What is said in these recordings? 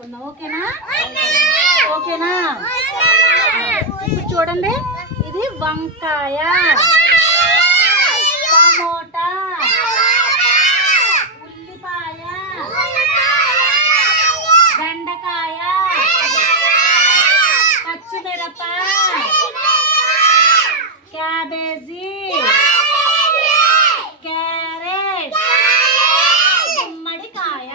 చేసుకుందాం. ఓకేనా? ఓకేనా? ఇప్పుడు చూడండి, ఇది వంకాయ, టమోటా, ఉల్లిపాయ, బెండకాయ, పచ్చిమిరపకాయ, క్యాబేజీ, క్యారెట్, గుమ్మడికాయ.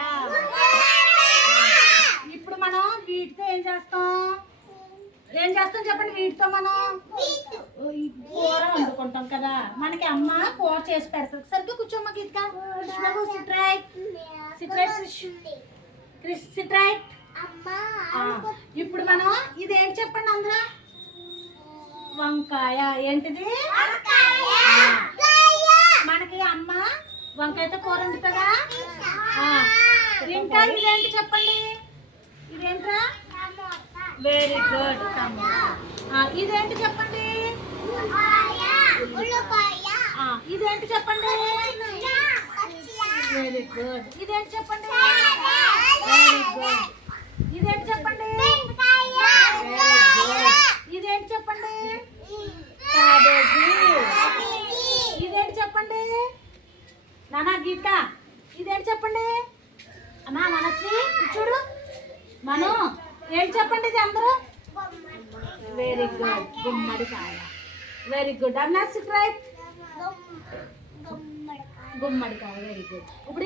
ఇప్పుడు మనం వీటితో ఏం చేస్తాం చెప్పండి. వీటితో మనం కూర వండుకుంటాం కదా. మనకి అమ్మ కూర చేసి పెడతారు. సరిగ్గా కూర్చోమ్మ గీత. ఇప్పుడు మనం ఇదేంటి చెప్పండి అందరూ. వంకాయ. ఏంటిది? మనకి అమ్మ వంకాయతో కూర వండుతుందా? ఇంకా ఇదేంటి చెప్పండి. ఇదేంట్రా? Very good, tomato. ఇదేంటి చెప్పండి. ఇదేంటి చెప్పండి. Very good. ఇదేంటి చెప్పండి. Very good. ఇదేంటి చెప్పండి. ఇదేంటి చెప్పండి. క్యాబేజీ. ఇదేంటి చెప్పండి. నానా గీత, ఇదేంటి చెప్పండి. అమ్మా మనసి చూడు. మనం ఏంటి చెప్పండి ఇది అందరూ. వెరీ గుడ్, గుమ్మడికాయ. Very good. అన్నా సిట్ రైట్. గుమ్మడికాయ. Very good. ఇప్పుడు